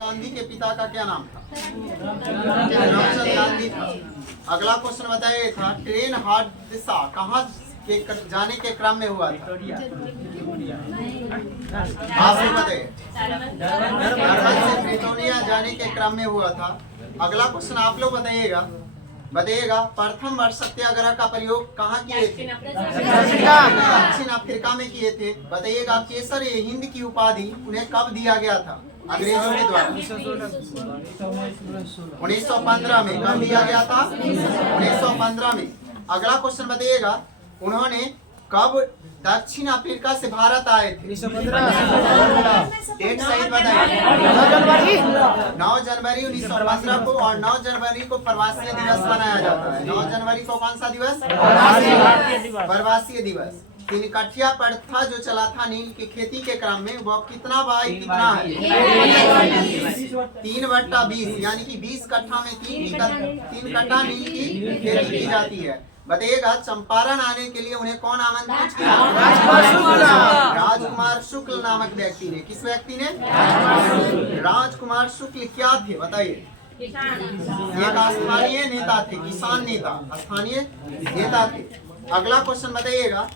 गांधी के पिता का क्या नाम था? करमचंद गांधी था। अगला क्वेश्चन बताइए था, ट्रेन हादसा कहाँ के जाने के क्रम में हुआ था? आप ही बताइए। जर्मन से प्रिटोरिया जाने के क्रम में हुआ था। अगला क्वेश्चन आप लोग बताइएगा प्रथम वर्ष सत्याग्रह का प्रयोग कहाँ किए थे? दक्षिण अफ्रीका में किए थे। बताइएगा केसर ए हिंद की उपाधि उन्हें कब दिया गया था अंग्रेजों के द्वारा? 1915 में। कब दिया गया था? 1915 में। अगला क्वेश्चन बताइएगा उन्होंने कब दक्षिण अफ्रीका से भारत आए थे? 1915। डेट सही बताइए। 9 जनवरी 1915 को, और 9 जनवरी को प्रवासी दिवस मनाया जाता है। 9 जनवरी को कौन सा दिवस? प्रवासी दिवस। तिनकठिया प्रथा जो चला था नील की खेती के क्रम में, वो कितना बाई कितना है? 3/20, यानी कि 20 कट्ठा में 3 कट्ठा नील की खेती की जाती है। बताइएगा चंपारण आने के लिए उन्हें कौन आमंत्रित किया? राजकुमार शुक्ल नामक व्यक्ति ने। किस व्यक्ति ने? राजकुमार शुक्ल क्या थे बताइए? एक स्थानीय नेता थे, किसान नेता, स्थानीय नेता थे। अगला क्वेश्चन बताइएगा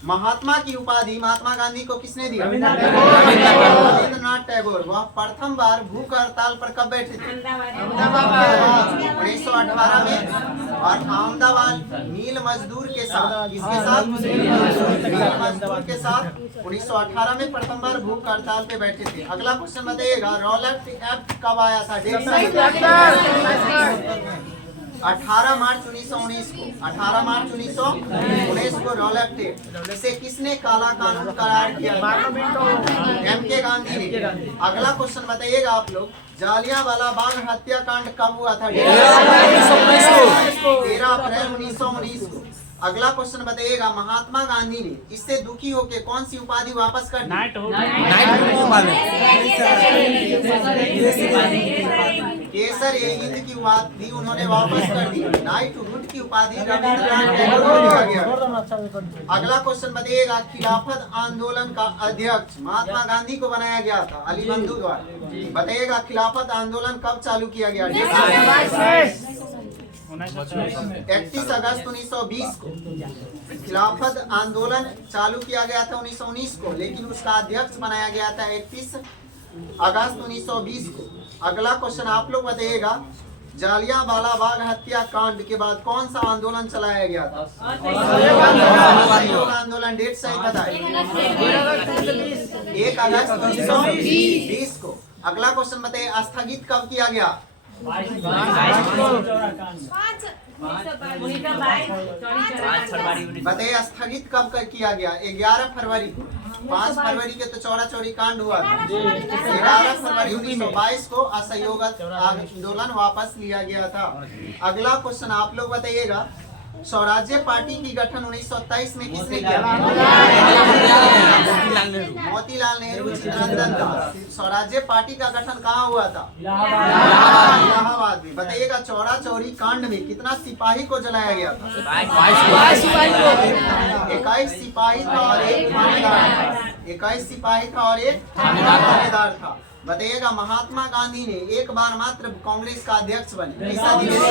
महात्मा की उपाधि महात्मा गांधी को किसने दिया? रविंद्रनाथ टैगोर। वह प्रथम बार भूख हड़ताल पर कब बैठे थे? 1918 में। और अहमदाबाद मील मजदूर के साथ, किसके साथ? मील मजदूर के साथ 1918 में प्रथम बार भूख हड़ताल पे बैठे थे। अगला क्वेश्चन बताइएगा रॉलेट एक्ट कब आया था? डेट 18 मार्च 1919 को। 18 मार्च 1919 को रॉलेट एक्ट। इसे किसने काला कानून करार किया? एम.के. गांधी ने। अगला क्वेश्चन बताइएगा आप लोग जालियांवाला बाग हत्याकांड कब हुआ था? 13 अप्रैल 1919 को। अगला क्वेश्चन बताइएगा महात्मा गांधी ने इससे दुखी होकर कौन सी उपाधि वापस कर दी? केसर ए हिंद की उपाधि उन्होंने वापस कर दी। नाइटहुड की उपाधि रविंद्रनाथ टैगोर को दिया गया। अगला क्वेश्चन बताइएगा खिलाफत आंदोलन का अध्यक्ष महात्मा गांधी को बनाया गया था अली बंधु द्वारा। बताइएगा खिलाफत आंदोलन कब चालू किया गया? 31 अगस्त 1920 को खिलाफत आंदोलन चालू किया गया था 1919 को, लेकिन उसका अध्यक्ष बनाया गया था 31 अगस्त 1920 को। अगला क्वेश्चन आप लोग बताइएगा जालियांवाला बाग हत्याकांड के बाद कौन सा आंदोलन चलाया गया था? आंदोलन। डेट सही बताइए। 1 अगस्त 1920 को। अगला क्वेश्चन बताइए स्थगित कब किया गया? बताइए स्थगित कब किया गया? 11 फरवरी को। 5 फरवरी के तो चौरा चौरी कांड हुआ था। 11 फरवरी 1922 को असहयोग आंदोलन वापस लिया गया था। अगला क्वेश्चन आप लोग बताइएगा स्वराज्य पार्टी की गठन 1923 में किसने किया? मोतीलाल नेहरू, चित्तरंजन दास। स्वराज्य पार्टी का गठन कहाँ हुआ था? इलाहाबाद में। बताइएगा चौरा चौरी कांड में कितना सिपाही को जलाया गया था? 21 सिपाही था और एक थानेदार था। 21 सिपाही था और एक थानेदार था। बताइएगा महात्मा गांधी ने एक बार मात्र कांग्रेस का अध्यक्ष बने। किस अधिवेशन?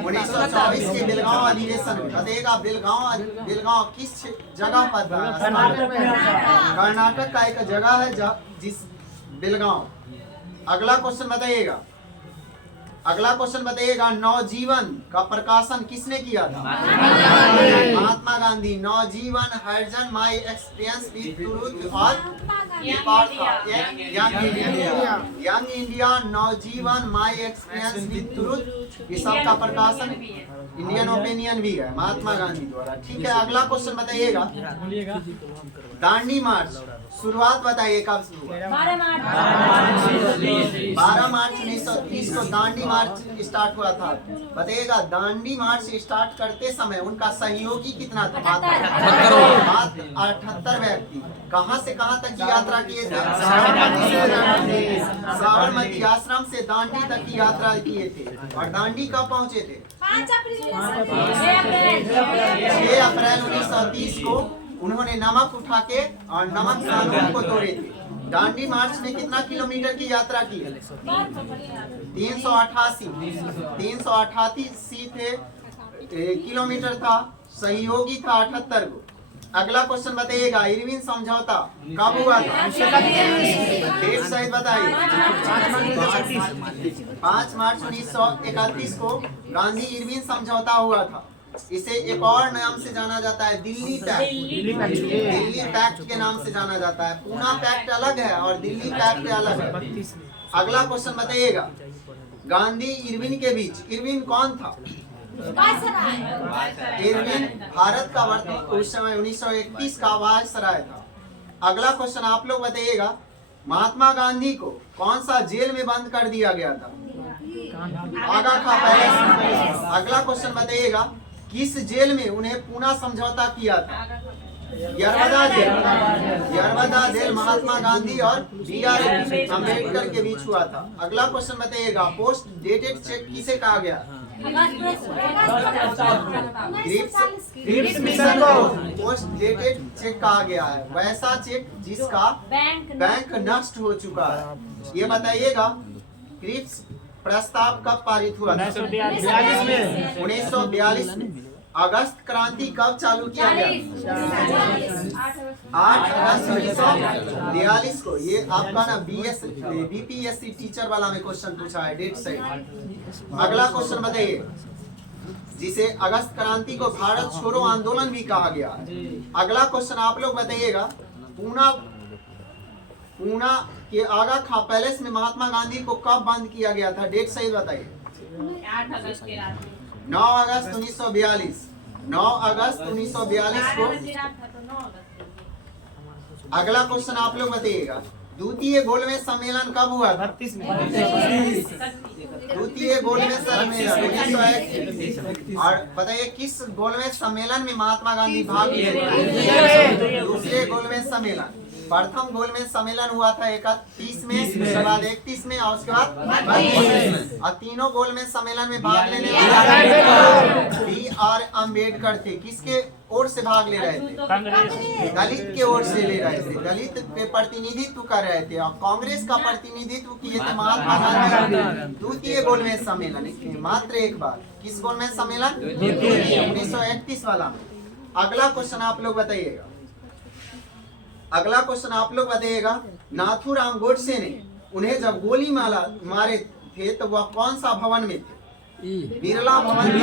1924 के बेलगांव अधिवेशन में। बताइएगा बेलगांव किस जगह पर? कर्नाटक का एक जगह है जिस बेलगांव। अगला क्वेश्चन बताइएगा नवजीवन का प्रकाशन किसने किया था? Mahatma Gandhi. Navjivan Harijan my experience with truth और young India Navjivan my experience with truth, इस सब का प्रकाशन इंडियन ओपिनियन भी है महात्मा गांधी द्वारा। ठीक है। अगला क्वेश्चन बताइएगा दांडी मार्च शुरुआत बताइए कब शुरू हुआ? 12 मार्च 1930 को दांडी मार्च स्टार्ट हुआ था। बताइएगा दांडी मार्च स्टार्ट करते समय उनका सहयोगी कितना था? 78 व्यक्ति। कहां से कहां तक की यात्रा किए थे? साबरमती आश्रम से दांडी तक की यात्रा किए थे। और दांडी कब पहुंचे थे? 6 अप्रैल 1930 को उन्होंने नमक उठा के और नमक कानून को तोड़े थे। दांडी मार्च में कितना किलोमीटर की यात्रा की? 388 थे किलोमीटर था। सहयोगी था 78 को। अगला क्वेश्चन बताइएगा, इरविन समझौता कब हुआ था? डेट सही बताइए। 5 मार्च 1931 को गांधी इरविन समझौता हुआ था। इसे एक और नाम से जाना जाता है, दिल्ली पैक्ट। दिल्ली पैक्ट के नाम से जाना जाता है। पूना पैक्ट अलग है और दिल्ली पैक्ट अलग है। अगला क्वेश्चन बताइएगा, गांधी इरविन के बीच, इरविन कौन था? इरविन भारत का उस समय 1931 का वायसराय था। अगला क्वेश्चन आप लोग बताइएगा, महात्मा गांधी को कौन सा जेल में बंद कर दिया गया था? आगा खा पैलेस। अगला क्वेश्चन बताइएगा, किस जेल में उन्हें पूना समझौता किया था? यरवदा जेल। यरवदा जेल महात्मा गांधी और B.R. अम्बेडकर के बीच हुआ था। अगला क्वेश्चन बताइएगा, पोस्ट डेटेड चेक किसे कहा गया? क्रिप्स मिशन को पोस्ट डेटेड चेक कहा गया है, वैसा चेक जिसका बैंक नष्ट हो चुका है। ये बताइएगा, क्रिप्स प्रस्ताव कब पारित हुआ? 1942 में। अगस्त क्रांति कब चालू किया गया? 8 अगस्त 1942 को। ये आपका ना BPSC टीचर वाला में क्वेश्चन पूछा है, डेट सही। अगला क्वेश्चन बताइए, जिसे अगस्त क्रांति को भारत छोड़ो आंदोलन भी कहा गया है। अगला क्वेश्चन आप लोग बताइएगा, पूना के आगा खा पैलेस में महात्मा गांधी को कब बंद किया गया था? डेट सही बताइए। 9 अगस्त 1942। 9 अगस्त 1942 को। अगला क्वेश्चन आप लोग बताइएगा, द्वितीय गोलमेज सम्मेलन कब हुआ? 32 में। द्वितीय गोलमेज सम्मेलन 1931। और बताइए, किस गोलमेज सम्मेलन में महात्मा गांधी भाग लिए? दूसरे गोलमेज सम्मेलन। प्रथम गोलमेज सम्मेलन हुआ था 31 में, उसके बाद 31 में और उसके बाद 32 में। और तीनों गोलमेज सम्मेलन में भाग लेने वाले B.R. अम्बेडकर थे। किसके ओर से भाग ले रहे थे? दलित के ओर से ले रहे थे। दलित के प्रतिनिधित्व कर रहे थे और कांग्रेस का प्रतिनिधित्व किए थे महात्मा गांधी। द्वितीय गोलमेज सम्मेलन मात्र एक बार। किस गोलमेज सम्मेलन? 1931 वाला में। अगला क्वेश्चन आप लोग बताइएगा, अगला क्वेश्चन आप लोग बताइएगा, नाथूराम गोडसे ने उन्हें जब गोली मारे थे तो वह कौन सा भवन में थे? बिरला भवन।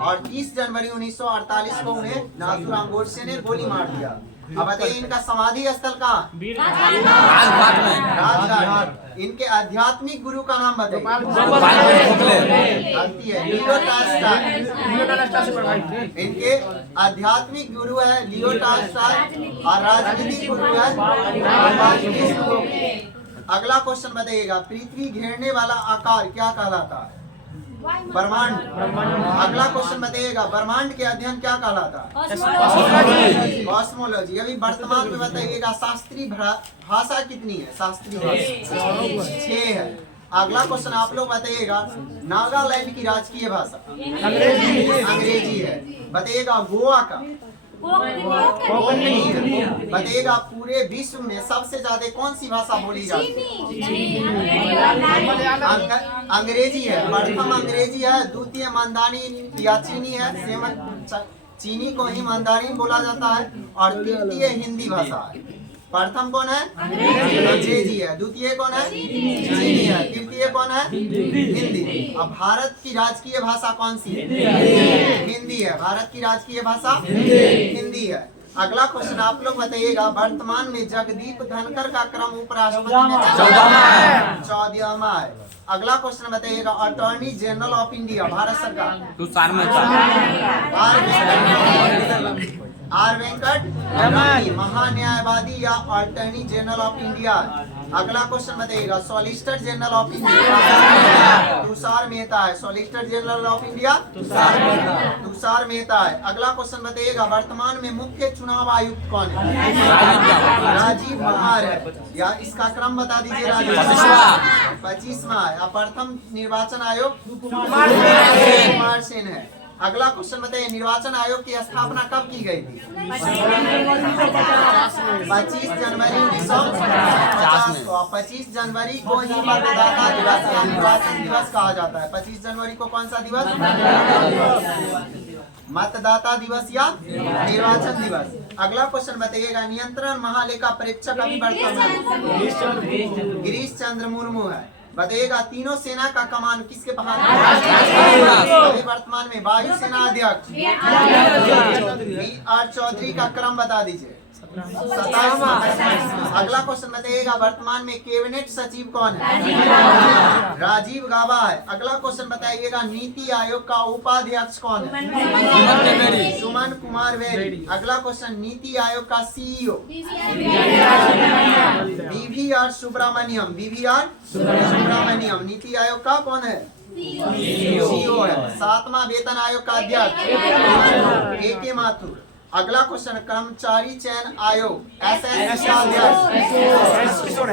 और 30 जनवरी 1948 को उन्हें नाथूराम गोडसे ने गोली मार दिया। अब बताइए, इनका समाधि स्थल कहाँ? राजघाट। इनके आध्यात्मिक गुरु का नाम बताइए। Leo Tolstoy. इनके आध्यात्मिक गुरु है लियो टॉल्स्टॉय और राजनीतिक गुरु है। अगला क्वेश्चन बताइएगा, पृथ्वी घेरने वाला आकार क्या कहलाता है? ब्रह्मांड। अगला क्वेश्चन बताइएगा, ब्रह्मांड के अध्ययन क्या कहलाता है? कॉस्मोलॉजी। अभी वर्तमान में बताइएगा, शास्त्रीय भाषा कितनी है? शास्त्रीय भाषा 6 है। अगला क्वेश्चन आप लोग बताइएगा, नागालैंड की राजकीय भाषा अंग्रेजी है। बताइएगा, गोवा का बताइएगा, पूरे विश्व में सबसे ज्यादा कौन सी भाषा बोली जाती है? अंग्रेजी है। प्रथम अंग्रेजी है, द्वितीय मंदानी या चीनी है। चीनी को ही मंदारिन बोला जाता है। और तृतीय हिंदी भाषा है। प्रथम कौन है? अंग्रेजी है। द्वितीय कौन है? चीनी है। तृतीय कौन है? हिंदी। अब भारत की राजकीय भाषा कौन सी है? हिंदी है। भारत की राजकीय भाषा हिंदी है। अगला क्वेश्चन आप लोग बताइएगा, वर्तमान में जगदीप धनखड़ का क्रम उपराष्ट्रपति में 14वां है। अगला क्वेश्चन बताइएगा, attorney general of India Bharat सरकार आर वेंकट रमन, महान्यायवादी या अटॉर्नी जनरल ऑफ इंडिया। अगला क्वेश्चन बताइएगा, solicitor general of India Tushar Mehta है। Solicitor general of India Tushar Mehta है। अगला क्वेश्चन बताइएगा, वर्तमान में मुख्य चुनाव आयुक्त कौन है? राजीव कुमार है। या इसका क्रम बता दीजिए। 25वां है। प्रथम निर्वाचन आयोग कुमार सेन है। अगला क्वेश्चन बताइए, निर्वाचन आयोग की स्थापना कब की गई थी? 25 जनवरी 1950 को। 25 जनवरी को ही मतदाता दिवस या निर्वाचन दिवस कहा जाता है। 25 जनवरी को कौन सा दिवस? मतदाता दिवस या निर्वाचन दिवस। अगला क्वेश्चन बताइएगा, नियंत्रण महालेखा परीक्षक अभी वर्तमान गिरीश चंद्र मुर्मू है। बताइएगा, तीनों सेना का कमान किसके पास है? अभी वर्तमान में वायुसेना अध्यक्ष B.R. चौधरी का क्रम बता दीजिए। 27। अगला क्वेश्चन बताइएगा, वर्तमान में कैबिनेट सचिव कौन है? राजीव गाबा है। अगला क्वेश्चन बताइएगा, नीति आयोग का उपाध्यक्ष कौन है? सुमन कुमार बेरी। अगला क्वेश्चन, नीति आयोग का CEO BVR Subramaniam. BVR Subramaniam NITI Aayog का कौन है? CEO है। 7वां वेतन आयोग का अध्यक्ष AK माथुर। अगला क्वेश्चन, कर्मचारी चयन आयोग SS का अध्यक्ष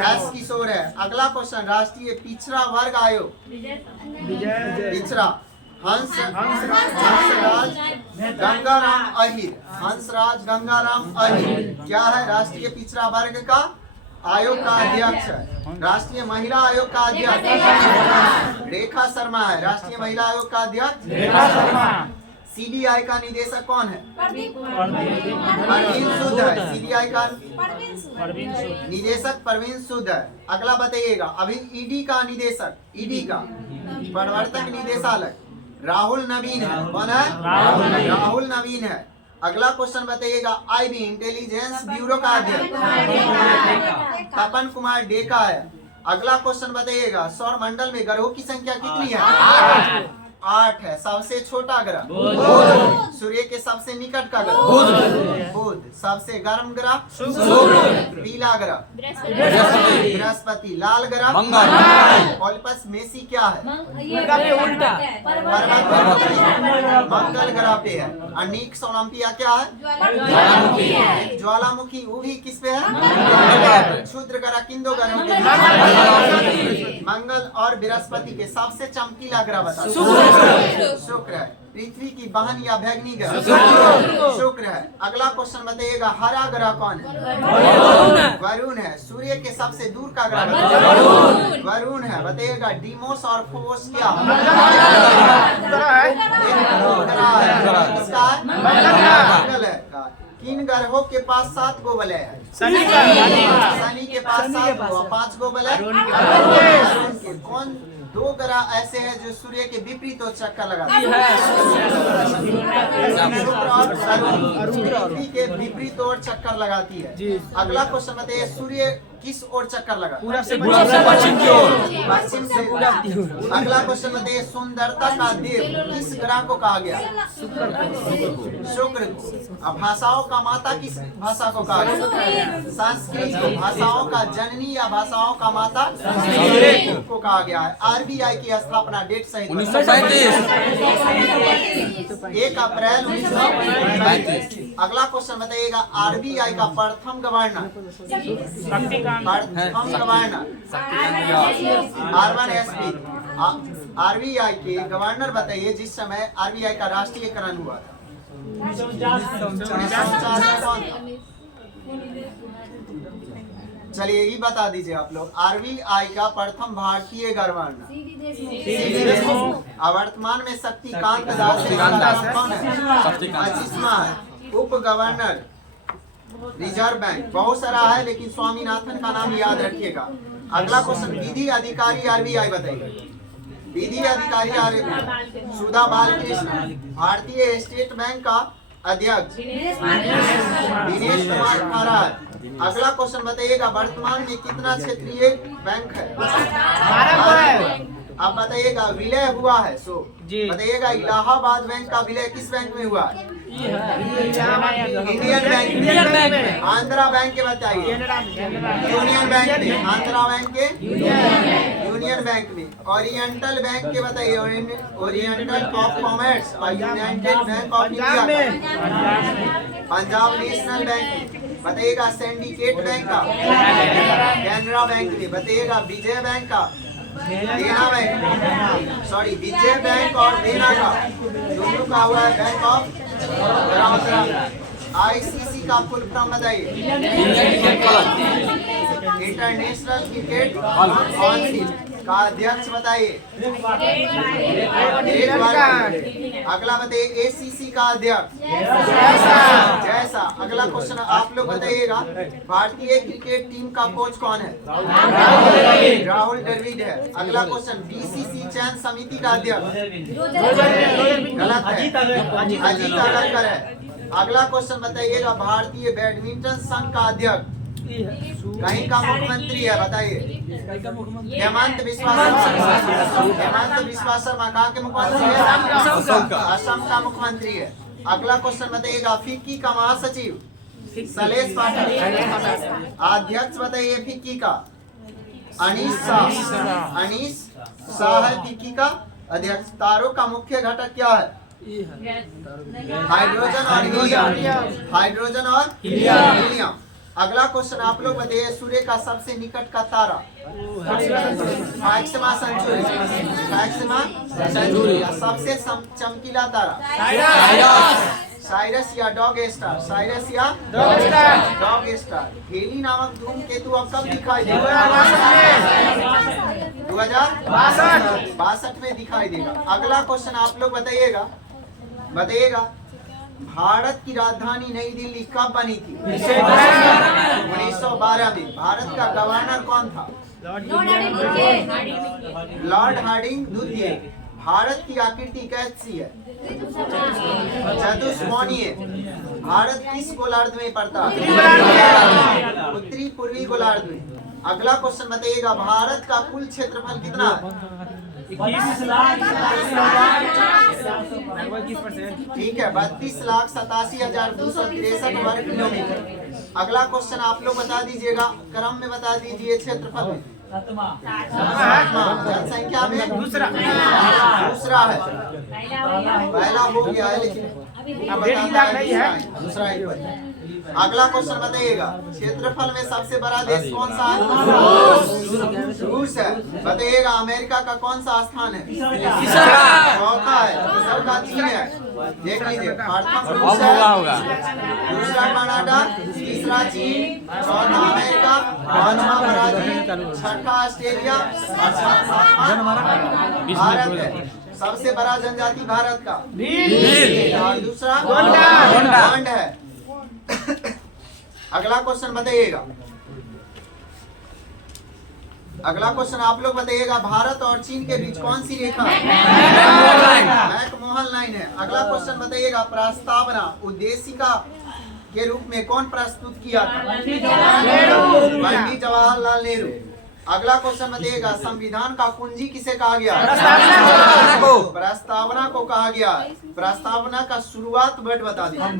S किशोर है। अगला क्वेश्चन, राष्ट्रीय पिछड़ा वर्ग आयोग पिछड़ा हंसराज गंगाराम अहिर। हंसराज गंगाराम अहिर क्या है? राष्ट्रीय पिछड़ा वर्ग का आयोग का अध्यक्ष है। राष्ट्रीय महिला आयोग का अध्यक्ष रेखा शर्मा है। राष्ट्रीय महिला आयोग का अध्यक्ष रेखा शर्मा। CBI का निदेशक कौन है? परवीन सूद है। CBI का निदेशक परवीन सूद है। अगला बताइएगा, अभी ED का निदेशक ED का प्रवर्तक निदेशालय राहुल नवीन है। कौन है? राहुल नवीन है। अगला क्वेश्चन बताइएगा, IB इंटेलिजेंस ब्यूरो का अध्यक्ष तपन कुमार डेका है। अगला क्वेश्चन बताइएगा, सौर मंडल में ग्रहों की संख्या कितनी है? 8 है। सबसे छोटा ग्रह सूर्य के सबसे निकट का ग्रह बुध। सबसे गर्म ग्रह पीला ग्रह बृहस्पति। लाल ग्रह ओलिपस मेसी क्या है? मंगल ग्रह पे है। अनिक्स ओलंपिया क्या है? ज्वालामुखी वो भी किस पे है? क्षुद्र ग्रह किन दो ग्रहों के? मंगल और बृहस्पति के सबसे चमकीला ग्रह बता। शुक्र है। पृथ्वी की बहन या भैगनी ग्रह शुक्र है। अगला क्वेश्चन बताइएगा, हरा ग्रह कौन है? वरुण है। सूर्य के सबसे दूर का ग्रह वरुण है। बताइएगा, डीमोस और फोर्स क्या है? किसका है? मंगल है। किन ग्रहों के पास 7 गो वलय है? शनि के पास 7 गो। 5 गो वलय के। कौन 2 ग्रह ऐसे हैं जो सूर्य के विपरीत ओर चक्कर लगाते हैं? पृथ्वी के विपरीत ओर चक्कर लगाती है। अगला क्वेश्चन बताइए, सूर्य किस ओर चक्कर लगा? पूरब से पश्चिम की ओर। पश्चिम से पूरब। अगला क्वेश्चन बताइए, सुंदरता का देव किस ग्रह को कहा गया? शुक्र को। अब भाषाओं का माता किस भाषा को कहा गया? संस्कृत को। भाषाओं का जननी या भाषाओं का माता संस्कृत को कहा गया है। RBI की स्थापना डेट सहित 1935 1 अप्रैल 1935। अगला क्वेश्चन बताइएगा, RBI का प्रथम गवर्नर R1SP RBI के गवर्नर बताइए जिस समय RBI का राष्ट्रीयकरण हुआ था। 1949 में कौन था? चलिए ये बता दीजिए आप लोग, RBI का प्रथम भारतीय गवर्नर वर्तमान में शक्तिकांत दास कौन है? 25वां उप गवर्नर रिजर्व बैंक। बहुत सारा है लेकिन स्वामीनाथन का नाम याद रखिएगा। अगला क्वेश्चन, विधि अधिकारी RBI बताइए। विधि अधिकारी सुधा बालकृष्ण। भारतीय स्टेट बैंक का अध्यक्ष दिनेश कुमार खरार। अगला क्वेश्चन बताइएगा, वर्तमान में कितना क्षेत्रीय बैंक है? 12। अब बताइएगा, विलय हुआ है सो बताइएगा, इलाहाबाद बैंक का विलय किस बैंक में हुआ है? इंडियन बैंक में। आंध्रा बैंक के बताइए। यूनियन बैंक में। आंध्रा बैंक के यूनियन बैंक में। ओरिएंटल बैंक के बताइए। ओरिएंटल ऑफ कॉमर्स और United bank of India. Punjab national bank बताइएगा। सिंडिकेट बैंक का। कैनरा बैंक में बताइएगा। विजय बैंक का। देना बैंक, सॉरी विजय बैंक और देना का दोनों का हुआ है बैंक ऑफ बड़ौदा। आईसीसी का फुल फॉर्म बताइए। इंटरनेशनल क्रिकेट काउंसिल का अध्यक्ष बताइए। अगला बताइए एसीसी का अध्यक्ष जैसा। अगला क्वेश्चन आप लोग बताइएगा, भारतीय क्रिकेट टीम का कोच कौन है? राहुल द्रविड़ है। अगला क्वेश्चन बीसीसी चयन समिति का अध्यक्ष गलत है, अजीत अगरकर है। अगला क्वेश्चन बताइएगा, भारतीय बैडमिंटन संघ का अध्यक्ष कहीं का मुख्यमंत्री है? बताइए। हेमंत बिस्वा शर्मा। हेमंत बिस्वा शर्मा कहाँ के मुख्यमंत्री है? असम का मुख्यमंत्री है। अगला क्वेश्चन बताइएगा, फिक्की का महासचिव सलेश पाठक। अध्यक्ष बताइए फिक्की का? अनीस शाह। अनीस शाह है फिक्की का अध्यक्ष। तारों का मुख्य घटक क्या है? हाइड्रोजन और हीलियम। हाइड्रोजन और हीलियम। अगला क्वेश्चन आप लोग बताइए, सूर्य का सबसे निकट का तारा? Proxima Centauri. Proxima Centauri. सबसे चमकीला तारा? साइरस या डॉग स्टार? साइरस या डॉग स्टार। हेली नामक धूमकेतु अब कब दिखाई देगा? 2062 में दिखाई देगा। अगला क्वेश्चन आप लोग बताइएगा, भारत की राजधानी नई दिल्ली कब बनी थी? 1912 में। भारत का गवर्नर कौन था? लॉर्ड हार्डिंग द्वितीय। भारत की आकृति कैसी है? चतुष्कोणीय। भारत किस गोलार्ध में पड़ता है? उत्तरी पूर्वी गोलार्ध में। अगला क्वेश्चन बताइएगा, भारत का कुल क्षेत्रफल कितना है? 21%। ठीक है, 32,87,263 वर्ग किलोमीटर। अगला क्वेश्चन आप लोग बता दीजिएगा, क्रम में बता दीजिए क्षेत्रफल में। जनसंख्या में दूसरा है। पहला हो गया है लेकिन दूसरा ही है। अगला क्वेश्चन बताइएगा, क्षेत्रफल में सबसे बड़ा देश कौन सा है? रूस है। बताइएगा, अमेरिका का कौन सा स्थान है? चौथा है। सबका 3 है। देख लीजिए, प्रथम रूस है, दूसरा कनाडा, तीसरा चीन, चौथा अमेरिका, पांचवा ब्राजील, छठा ऑस्ट्रेलिया और सातवां भारत है। सबसे बड़ा जनजाति भारत का और दूसरा गोंड है। अगला क्वेश्चन बताइएगा, अगला क्वेश्चन आप लोग बताइएगा, भारत और चीन के बीच कौन सी रेखा है? मैकमोहन लाइन है। अगला क्वेश्चन बताइएगा, प्रस्तावना उद्देशिका के रूप में कौन प्रस्तुत किया था? पंडित जवाहरलाल नेहरू। अगला क्वेश्चन बताइएगा, संविधान का कुंजी किसे कहा गया? प्रस्तावना को कहा गया। प्रस्तावना का शुरुआत वर्ड बता दीजिए।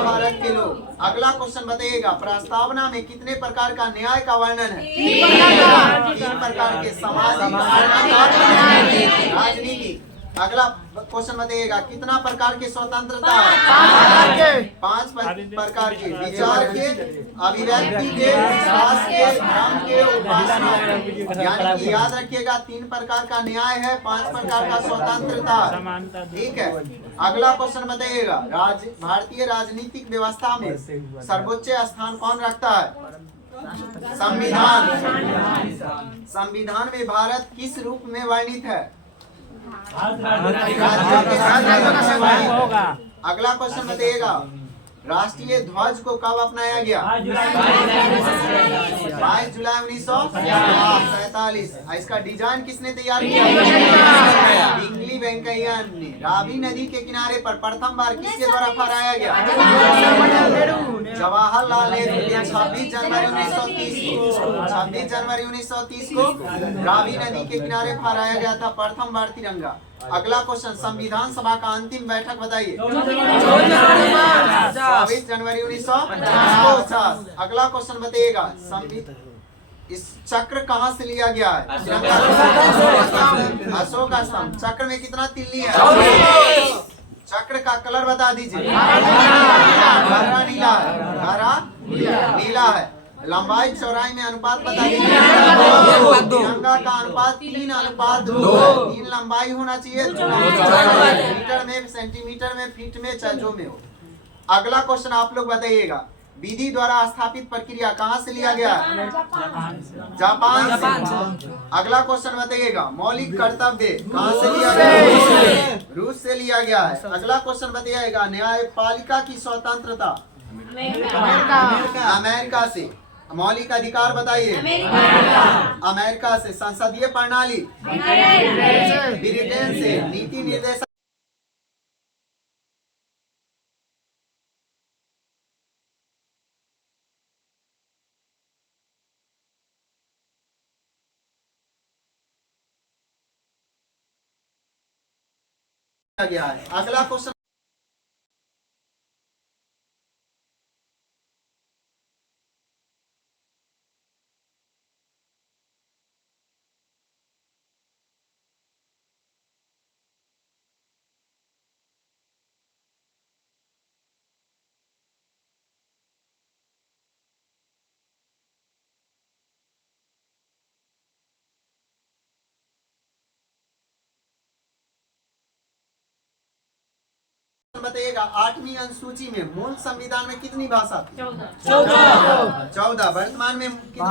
भारत के लोग। अगला क्वेश्चन बताइएगा, प्रस्तावना में कितने प्रकार का न्याय का वर्णन है? 3 प्रकार के, सामाजिक, राजनीतिक। अगला क्वेश्चन बताइएगा, कितना प्रकार की स्वतंत्रता है? 5 प्रकार की, विचार के, अभिव्यक्ति के, विश्वास के, धर्म के, उपासना। यानी कि याद रखिएगा, 3 प्रकार का न्याय है, 5 प्रकार का स्वतंत्रता। ठीक है। अगला क्वेश्चन बताइएगा, भारतीय राजनीतिक व्यवस्था में सर्वोच्च स्थान कौन रखता है? संविधान। संविधान में भारत किस रूप में वर्णित है? अगला क्वेश्चन बताइएगा, राष्ट्रीय ध्वज को कब अपनाया गया? 22 जुलाई 1947। इसका डिजाइन किसने तैयार किया? पिंगली वेंकैया ने। रावी नदी के किनारे पर प्रथम बार किसके द्वारा फहराया गया? जवाहरलाल नेहरू। 26 जनवरी 1930 को रावी नदी के किनारे फहराया गया था प्रथम बार तिरंगा। अगला क्वेश्चन, संविधान सभा का अंतिम बैठक बताइए। 24 जनवरी 1950। अगला क्वेश्चन बताइएगा, इस चक्र कहाँ से लिया गया है? अशोक स्तंभ। चक्र में कितना तिल्ली है? चक्र का कलर बता दीजिए। हरा नीला है। हरा नीला है। लंबाई चौड़ाई में अनुपात बता दीजिए। 2 तिरंगा का अनुपात 3:2। दो। 3 लंबाई होना चाहिए, 2 चौड़ाई। मीटर में, सेंटीमीटर में, फीट में, चाहे जो में हो। अगला क्वेश्चन आप लोग बताइएगा, विधि द्वारा स्थापित प्रक्रिया कहाँ से लिया गया है? जापान से। अगला क्वेश्चन बताइएगा, मौलिक कर्तव्य कहाँ से लिया गया है? रूस से लिया गया है। अगला क्वेश्चन बताइएगा, न्यायपालिका की स्वतंत्रता अमेरिका से। मौलिक अधिकार बताइए। अमेरिका से। संसदीय प्रणाली ब्रिटेन से। नीति निर्देशक गया है। अगला क्वेश्चन बताइएगा, 8वीं अनुसूची में मूल संविधान में कितनी भाषा थी? 14। वर्तमान में कितना?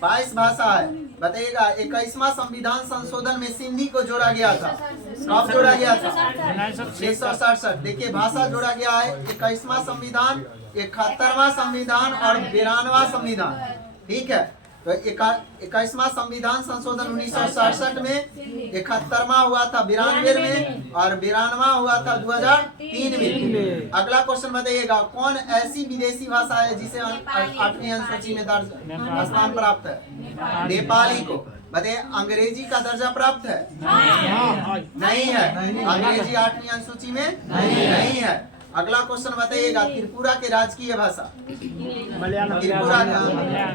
22 भाषा है। बताइएगा, 21वां संविधान संशोधन में सिंधी को जोड़ा गया था। कब जोड़ा गया था? 1967। देखिए, भाषा जोड़ा गया है 21वां संविधान, 71वां संविधान और 92वां संविधान। ठीक है, तो 21वां संविधान संशोधन 1967 में, 71वां हुआ था 92 में और 92वां हुआ था 2003 में। अगला क्वेश्चन बताइएगा, कौन ऐसी विदेशी भाषा है जिसे 8वीं अनुसूची में दर्ज स्थान प्राप्त है? नेपाली को। बताइए, अंग्रेजी का दर्जा प्राप्त है? नहीं है। अंग्रेजी 8वीं अनुसूची में नहीं है। अगला क्वेश्चन बताइएगा, त्रिपुरा के राजकीय भाषा? त्रिपुरा का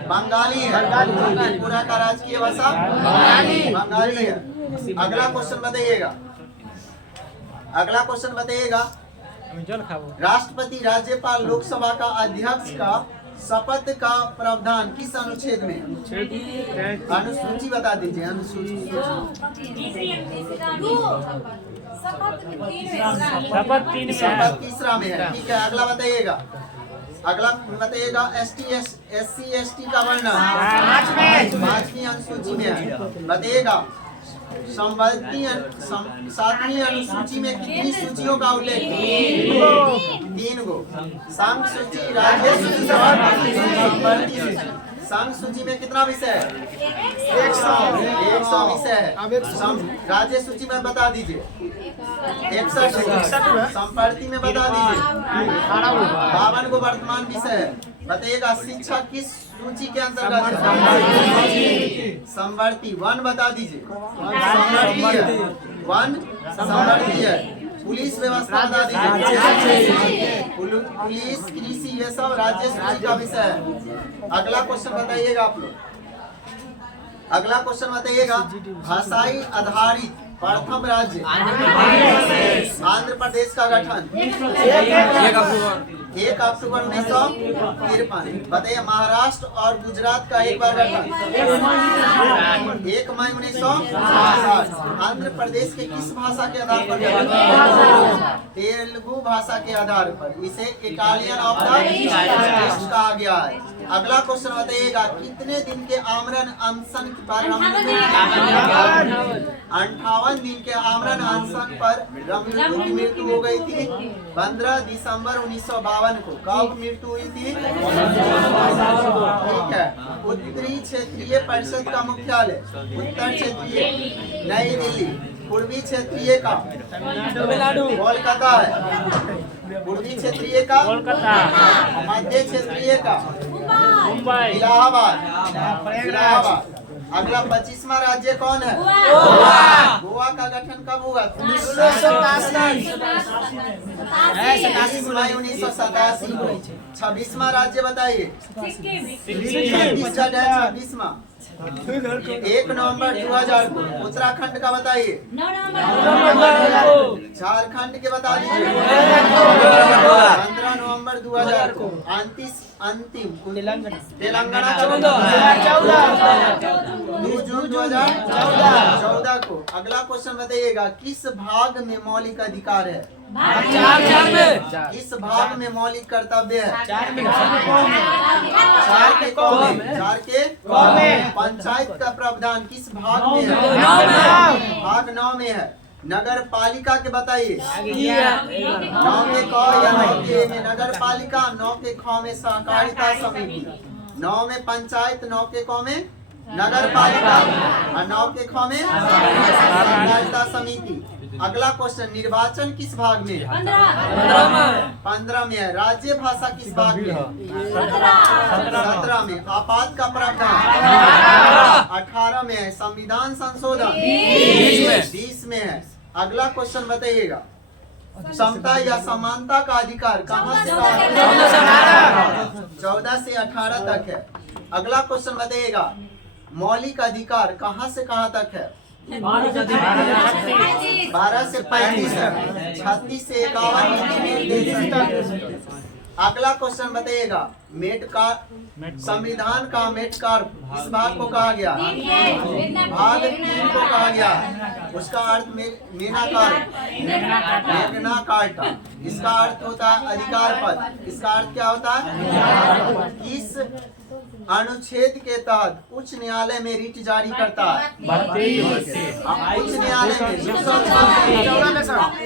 बंगाली है। त्रिपुरा का राजकीय भाषा बंगाली है। अगला क्वेश्चन बताइएगा, राष्ट्रपति, राज्यपाल, लोकसभा का अध्यक्ष का शपथ का प्रावधान किस अनुच्छेद में? अनुसूची बता दीजिए। अनुसूची शपथ 3 में है। ठीक है, अगला बताइएगा, SC ST का वर्णन 5वीं अनुसूची में है। बताइएगा, 7वीं अनुसूची में कितनी सूचियों का उल्लेख? 3 गो। संघ सूची, राज्य सूची और संवर्ती सूची। संघ सूची में कितना विषय है? 100 विषय है। राज्य सूची में बता दीजिए 61। संवर्ती में बता दीजिए 52 को वर्तमान विषय है। बताइएगा, शिक्षा किस सूची के अंतर्गत है? संवर्ती। 1 बता दीजिए। संवर्ती है। 1 संवर्ती है। पुलिस व्यवस्था बता दीजिए। पुलिस, कृषि, ये सब राज्य सूची का विषय है। अगला क्वेश्चन बताइएगा आप लोग। अगला क्वेश्चन बताइएगा, भाषाई आधारित प्रथम राज्य आंध्र प्रदेश का गठन 1 अक्टूबर 1953। बताइए, महाराष्ट्र और गुजरात का एक बार गठन 1 मई 1960। आंध्र प्रदेश के किस भाषा के आधार पर गठन? तेलुगु भाषा के आधार पर। इसे इटालियन ऑफ द ईस्ट कहा गया है। अगला क्वेश्चन बताइएगा, कितने दिन के आमरण अनशन पर 58 दिन के आमरण अनशन पर रमलू की मृत्यु हो गई थी 15 दिसंबर 1952 को। कब मृत्यु हुई थी? ठीक है। उत्तरी क्षेत्रीय परिषद का मुख्यालय? उत्तर क्षेत्रीय नई दिल्ली। पूर्वी क्षेत्रीय का कोलकाता है। पूर्वी क्षेत्रीय का कोलकाता। मध्य क्षेत्रीय का मुंबई, इलाहाबाद। अगला 25वां राज्य कौन है? गोवा का गठन कब हुआ? 1987 को। 26वां राज्य बताइए। 26वां 1 नवंबर 2000 को। उत्तराखंड का बताइए। झारखंड के बता दीजिए। 15 नवंबर 2000 को। अंतिम तेलंगाना का 2014। 2 जून 2014 को। अगला क्वेश्चन बताइएगा, किस भाग में मौलिक अधिकार है? किस भाग में मौलिक कर्तव्य है? 4 के क में। पंचायत का प्रावधान किस भाग में है? भाग 9 में है। नगर पालिका के बताइए। 9 के क या 9 के में नगर पालिका, 9 के ख में सहकारिता समिति, 9 में पंचायत, 9 के क में नगर पालिका और 9 के ख में सहकारिता समिति। अगला क्वेश्चन, निर्वाचन किस भाग में है? 15 में है। राज्य भाषा किस भाग में है? 17 में। आपात का प्रावधान 18 में है। संविधान संशोधन 20 में है। अगला क्वेश्चन बताइएगा, समता या समानता का अधिकार कहाँ से 14 से 18 तक है। अगला क्वेश्चन बताइएगा, मौलिक अधिकार कहाँ से कहाँ तक है? 12 से 35 तक। 36 से 51 तक। अगला क्वेश्चन बताइएगा, संविधान का मेटकार किस भाग को कहा गया? भाग 3 को कहा गया। उसका अर्थ मेघना कार्टा। इसका अर्थ होता है अधिकार पद। इसका अर्थ क्या होता है? इस अनुच्छेद के तहत उच्च न्यायालय में रिट जारी करता है। उच्च न्यायालय में,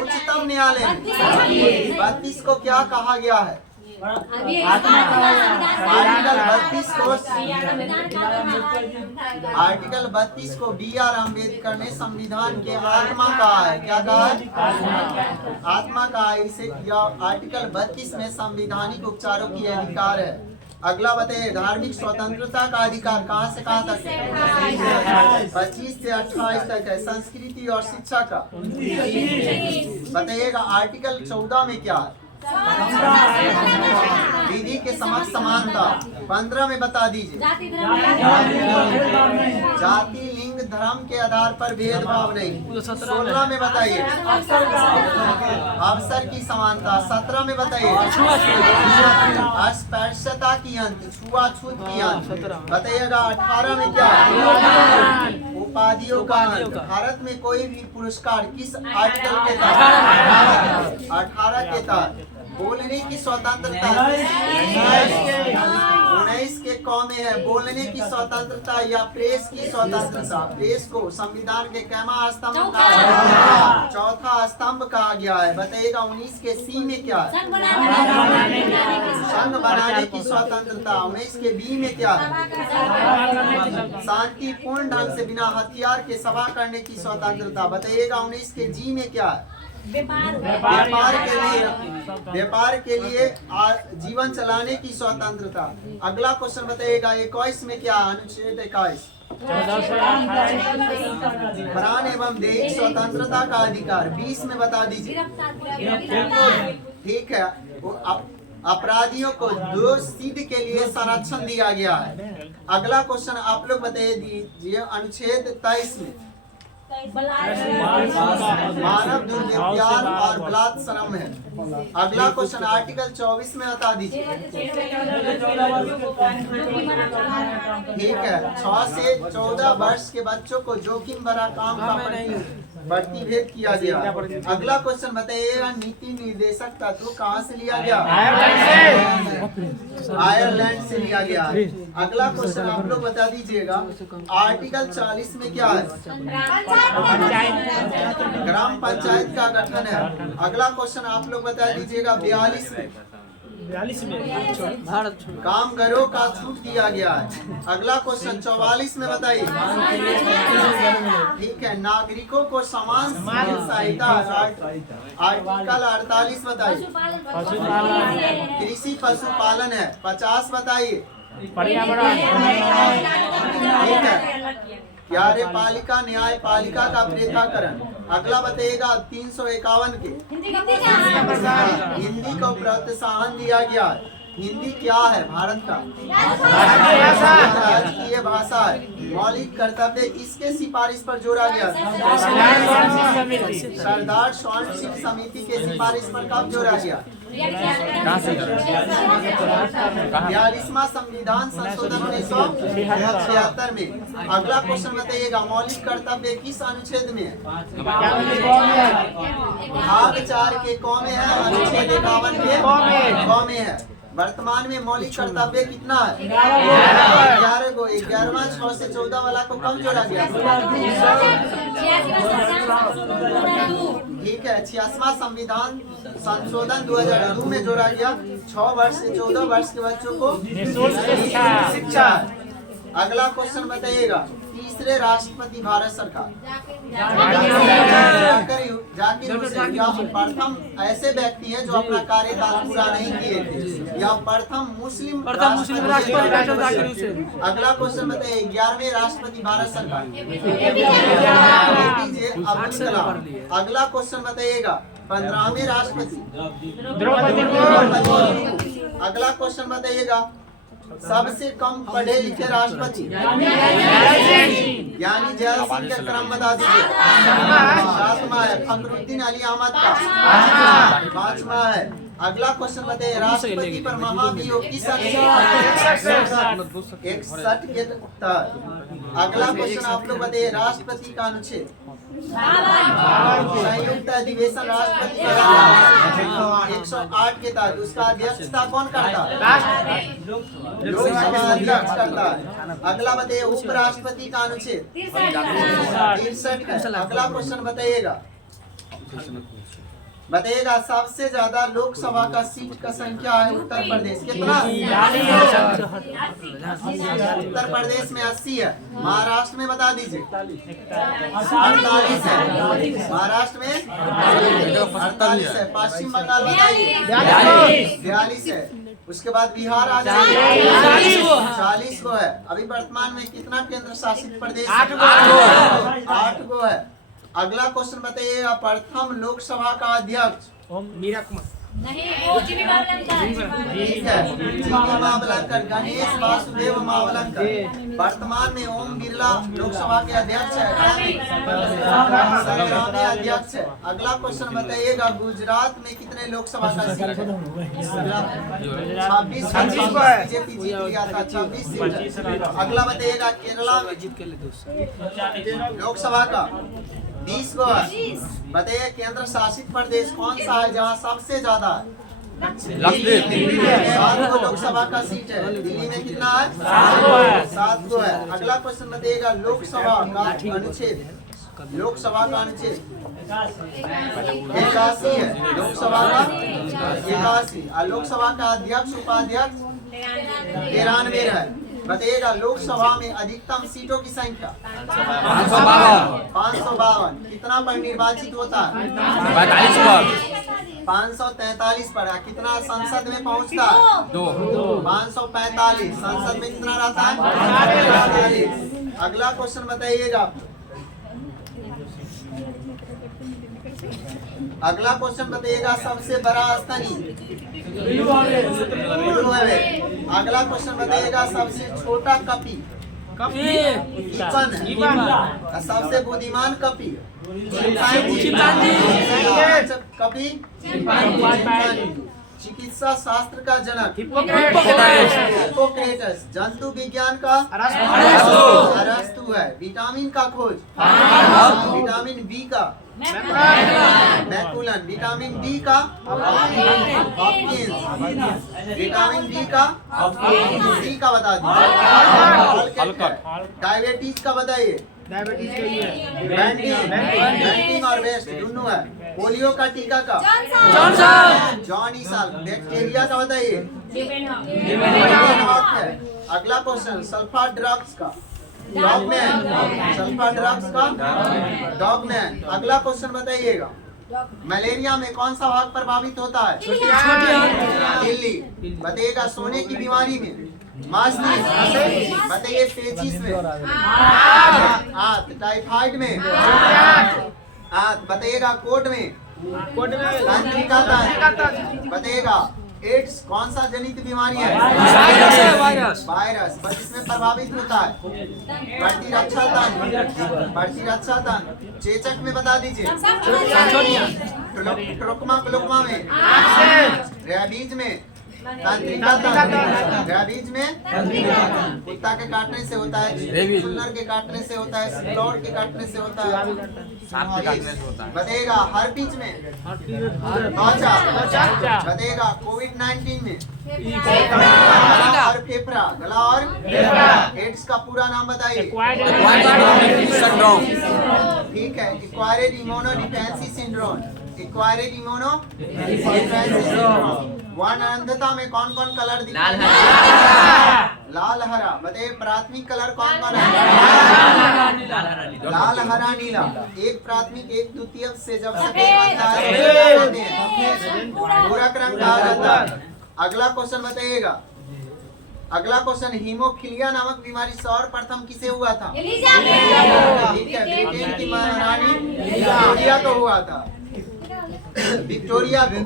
उच्चतम न्यायालय में 32 को क्या कहा गया है? आर्टिकल 32 को B.R. अम्बेडकर ने संविधान के आत्मा कहा है। क्या कहा है? आत्मा कहा है। इसे आर्टिकल 32 में संवैधानिक उपचारों की अधिकार है। अगला बताइए, धार्मिक स्वतंत्रता का अधिकार कहाँ से कहाँ तक है? 25 से 28 तक है। संस्कृति और शिक्षा का बताइएगा, आर्टिकल 14 में क्या है? विधि के समक्ष समानता। 15 में बता दीजिए, जाति, लिंग, धर्म के आधार पर भेदभाव नहीं। 16 में बताइए, अवसर की समानता। 17 में बताइए, अस्पृश्यता की अंत, छुआछूत की अंत। बताइएगा 18 में क्या? उपाधियों का अंत। भारत में कोई भी पुरस्कार किस आर्टिकल के तहत? 18 के तहत। बोलने की स्वतंत्रता 19 के क में है। बोलने की स्वतंत्रता या प्रेस की स्वतंत्रता। प्रेस को संविधान के कैमा स्तंभ का चौथा स्तंभ कहा गया है। बताइएगा 19 के सी में क्या है? संघ बनाने की स्वतंत्रता। 19 के बी में क्या है? शांतिपूर्ण ढंग से बिना हथियार के सभा करने की स्वतंत्रता। बताइएगा 19 के जी में क्या है? व्यापार के लिए जीवन चलाने की स्वतंत्रता। अगला क्वेश्चन बताइएगा 21 में क्या? अनुच्छेद 21 प्राण एवं दैहिक स्वतंत्रता का अधिकार। 20 में बता दीजिए। ठीक है, अपराधियों को दोष सिद्ध के लिए संरक्षण दिया गया है। अगला क्वेश्चन आप लोग बता दीजिए, अनुच्छेद 23 में मानव दुर्व्यवहार और बलात्कार है। अगला क्वेश्चन आर्टिकल 24 में बता दीजिए। ठीक है, 6 से 14 वर्ष के बच्चों को जोखिम भरा काम का प्रतिभेद किया गया। अगला क्वेश्चन बताइएगा, नीति निर्देशक तत्व कहाँ से लिया गया? आयरलैंड से लिया गया। अगला क्वेश्चन आप लोग बता दीजिएगा, आर्टिकल 40 में क्या है? ग्राम पंचायत का गठन है। अगला क्वेश्चन आप लोग बता दीजिएगा, 42 में कामगारों का छूट दिया गया है। अगला क्वेश्चन 44 में बताइए। ठीक है, नागरिकों को समान सहायता। आर्टिकल 48 बताइए। कृषि पशुपालन है। 50 बताइए। ठीक है, कार्यपालिका न्यायपालिका का पृथक्करण। अगला बताइएगा 351 के हिंदी को प्रोत्साहन दिया गया। हिंदी क्या है? भारत का राजकीय भाषा है। मौलिक कर्तव्य किसके सिफारिश पर जोड़ा गया? सरदार स्वर्ण सिंह समिति के सिफारिश पर कब जोड़ा गया? कहाँ से 42वां संविधान संशोधन 1976 में। अगला क्वेश्चन बताइएगा, मौलिक कर्तव्य किस अनुच्छेद में है? भाग 4 के क में है, अनुच्छेद 51 के क में है। वर्तमान में मौलिक कर्तव्य कितना है? 11 को। 11वां 6 से 14 वाला को कब जोड़ा गया? ठीक है, 86वां संविधान संशोधन 2002 में जोड़ा गया। 6 वर्ष से 14 वर्ष के बच्चों को शिक्षा। अगला क्वेश्चन बताइएगा, तीसरे राष्ट्रपति भारत सरकार जाकिर हुसैन या प्रथम ऐसे व्यक्ति हैं जो अपना कार्यकाल पूरा नहीं किए थे, या प्रथम मुस्लिम राष्ट्रपति डॉक्टर जाकिर हुसैन। अगला क्वेश्चन बताइए, 11वें राष्ट्रपति भारत सरकार APJ अब्दुल कलाम। अगला क्वेश्चन बताइएगा, 15वें राष्ट्रपति द्रौपदी मुर्मू। अगला क्वेश्चन बताइएगा, सबसे कम पढ़े लिखे राष्ट्रपति यानी जय सिंह का क्रम बता दीजिए। 7वां है। फखरुद्दीन अली अहमद का 5वां है। अगला क्वेश्चन बताइए, राष्ट्रपति पर महाभियोग किस 61 के तहत। अगला क्वेश्चन आप लोग बताइए, राष्ट्रपति का अनुच्छेद संयुक्त अधिवेशन राष्ट्रपति का 108 के तहत उसका अध्यक्षता कौन करता है? लोकसभा अध्यक्ष करता है। अगला बताइए, उपराष्ट्रपति का अनुच्छेद 63 है। अगला क्वेश्चन बताइएगा सबसे ज्यादा लोकसभा का सीट का संख्या है उत्तर प्रदेश, कितना? उत्तर प्रदेश में 80 है। महाराष्ट्र में बता दीजिए 48 है। महाराष्ट्र में 48 है। पश्चिम बंगाल बताइए 42 है। उसके बाद बिहार आ जाए 40 को है। अभी वर्तमान में कितना केंद्र शासित प्रदेश? 8 को है। अगला क्वेश्चन बताइएगा, प्रथम लोकसभा का अध्यक्ष मीरा कुमार ठीक है, महाबलंकर गणेश वासुदेव महाबलंकर। वर्तमान में ओम बिरला लोकसभा के अध्यक्ष है, संग्रामी अध्यक्ष है। अगला क्वेश्चन बताइएगा, गुजरात में कितने लोकसभा का सीट है? 26 बीजेपी जीत लिया था 26 सीट। अगला बताइएगा, केरला में लोकसभा का 20 को है। बताइए केंद्र शासित प्रदेश कौन सा है जहाँ सबसे ज्यादा है? 7 को लोकसभा का सीट है। दिल्ली में कितना है? 7 को है। अगला क्वेश्चन बताइएगा, लोकसभा का अनुच्छेद 81 है। लोकसभा का 81 और लोकसभा का अध्यक्ष उपाध्यक्ष 93 है। बताइएगा लोकसभा में अधिकतम सीटों की संख्या 552। कितना पर निर्वाचित होता है? 543 पर। कितना संसद में पहुंचता है? 2। 545। संसद में कितना रहता है? 45। अगला क्वेश्चन बताइएगा, सबसे बड़ा स्तनी। अगला क्वेश्चन बताइएगा, सबसे छोटा कपी सबसे बुद्धिमान कपी कपी। चिकित्सा शास्त्र का जनक हिप्पोक्रेटस। जंतु विज्ञान का अरस्तु है। विटामिन का खोज विटामिन बी का मैकुलन। विटामिन डी का हॉपकिंस। विटामिन डी का डी का बता दीजिए। डायबिटीज का बताइए। बैंडिंग और वेस्ट दोनों है। पोलियो का टीका का जॉनी साल। बैक्टीरिया का बताइए। अगला क्वेश्चन, सल्फा ड्रग्स का डॉगमैन। अगला क्वेश्चन बताइएगा, मलेरिया में कौन सा भाग प्रभावित होता है? दिल्ली। बताइएगा सोने की बीमारी में मस्तिष्क। बताइए पेचिस में आंत। टाइफाइड में आंत। बताइएगा कोट में तंत्रिका। बताइएगा एड्स कौन सा जनित बीमारी है? Virus virus. बस इसमें प्रभावित होता है प्रतिरक्षा तंत्र। चेचक में बता दीजिए। ट्रोकोमा में, रेबीज में, तंत्रिका तंत्र। रेबीज में कुत्ता के काटने से होता है, सुअर के काटने से होता है, सिलौट के काटने से होता है, बतेगा। हर्पीज में त्वचा, बतेगा। कोविड-19 में गला और फेफड़ा, गला और एड्स का पूरा नाम बताइए। ठीक है, acquired immunodeficiency syndrome. Acquired immunodeficiency syndrome. वर्ण अंधता में कौन कौन कलर दिखता है? लाल हरा। बताइए प्राथमिक कलर कौन कौन है? लाल हरा नीला। एक प्राथमिक एक द्वितीयक से जब सफेद बनता है तो क्या कहते हैं? पूरक रंग कहा जाता है। अगला क्वेश्चन बताइएगा। अगला क्वेश्चन, हीमोफीलिया नामक बीमारी सर्वप्रथम किसे हुआ था? ठीक है, ब्रिटेन की महारानी विक्टोरिया को हुआ था। विक्टोरिया को।